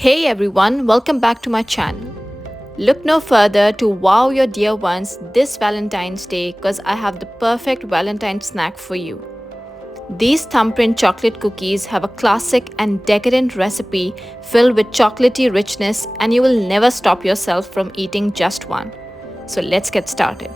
Hey everyone, welcome back to my channel. Look no further to wow your dear ones this Valentine's Day because I have the perfect Valentine snack for you. These Thumbprint chocolate cookies have a classic and decadent recipe filled with chocolatey richness and you will never stop yourself from eating just one. So let's get started.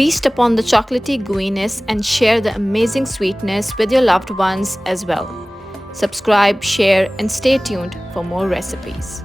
Feast upon the chocolatey gooiness and share the amazing sweetness with your loved ones as well. Subscribe, share, and stay tuned for more recipes.